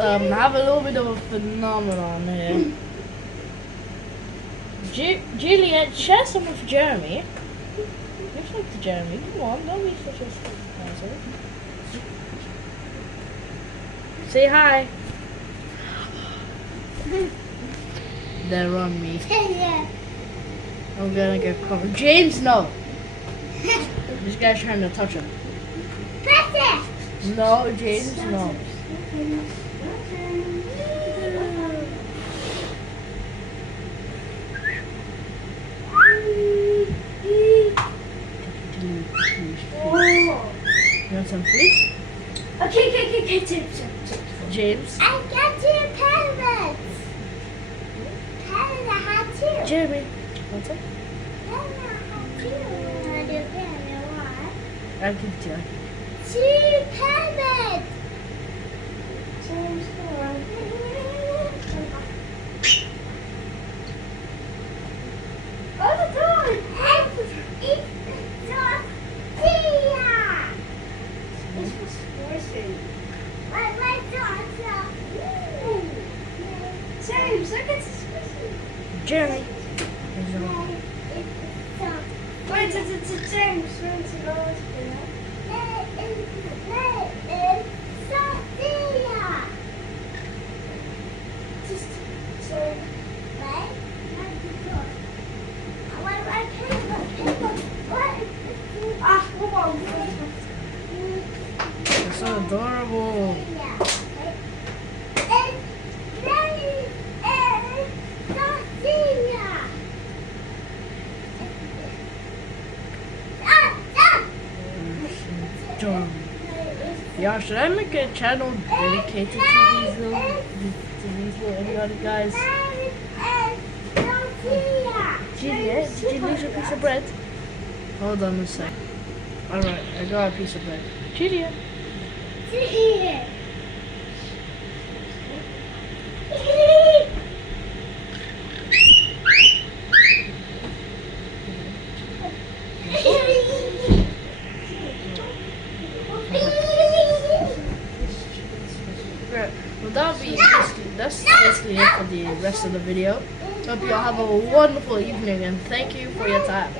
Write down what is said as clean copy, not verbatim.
I have a little bit of a phenomenon here. Juliet, share some with Jeremy. Looks like to Jeremy. Come on, don't be such a asshole. Say hi. They're on me. I'm gonna get covered. James, no. This guy's trying to touch him. No, James, no. You want some food? Okay, James. I got 2 parrots. Parrot, I have 2. Jeremy. What's up? Parrot, I have 2. I'll give it to you. 2 parrots. James, come on. Oh, the dog. It's Sophia. This was squishy. My dog's not. James, look at this squishy. Jeremy. Wait, it's James. Where's the nose? It's Sophia. Just so. Right? Come on. You're so adorable. Yeah, should I make a channel dedicated to these little idiotic guys? Juliet, did you lose a piece of bread? Hold on a sec. Alright, I got a piece of bread. Juliet. Well, that's basically it for the rest of the video. Hope you all have a wonderful evening and thank you for your time.